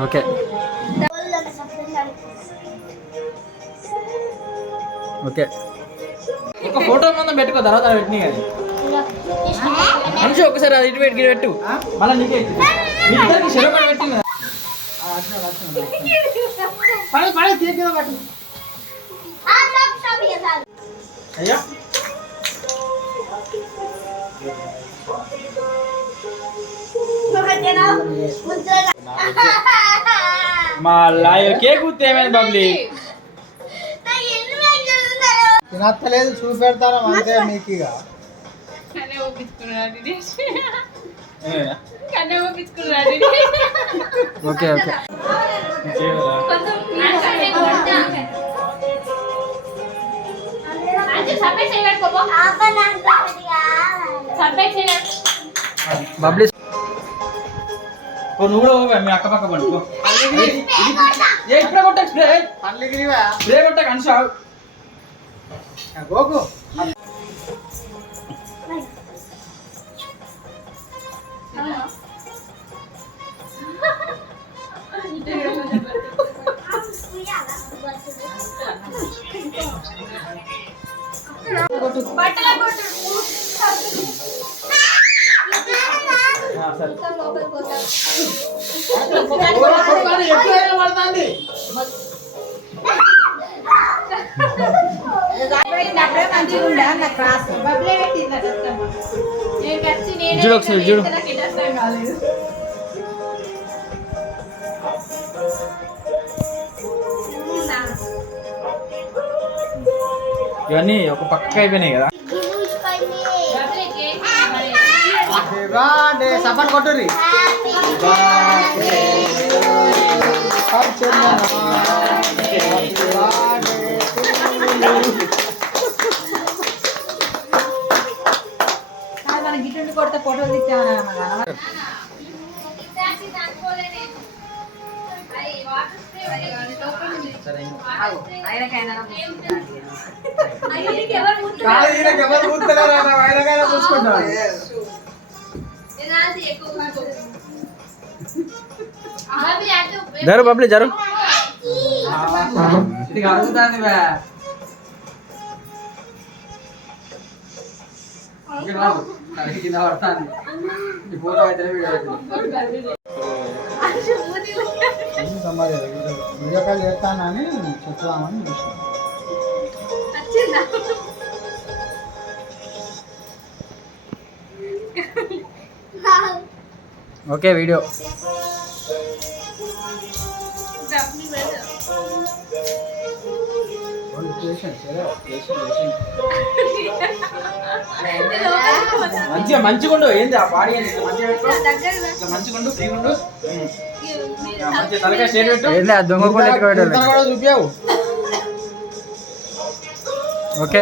Okay okay ఒక photo మందం పెట్టుకో తర్వాత పెట్టినాయి కానీ మంచి ఒకసారి అది ఇటు పెట్టి పెట్టు మళ్ళీ నీకే ఇద్దరికి చెరొకటి పెట్టింది అయ్యా మళ్ళా కేక్ ఏమైంది బబ్లీ తినత్తలేదు చూపెడతాను అంతే మీకు ఇక ఓకే ఓకే బబ్లీ నువ్వు కూడా మీ అక్క పక్క పండుకో ఇప్పుడే కొట్ట స్ప్రే కొట్ట కనిషా గోకు చూడు ఒకసారి చూడు ఇవన్నీ ఒక పక్క అయిపోయినాయి కదా సపన్ కొట్టుర్రి గిట్టు కొడితే ఫోటోలు తీస్తామన్నా జరు బబ్లీ జరు ఇది అడుగుతాంది బా కింద పడతాను ఈ ఫోటో అయితే వీడియో కాల్ చేస్తానని చెప్తామని చూసాను. ఓకే వీడియో మంచిగా మంచిగుండు ఏంది ఆ బాడీ మంచిగుండు ఫ్రీగుండు మంచిగా తలకాయ స్ట్రైట్ పెట్టు ఏంది ఆ దొంగ కూడా చూపావు ఓకే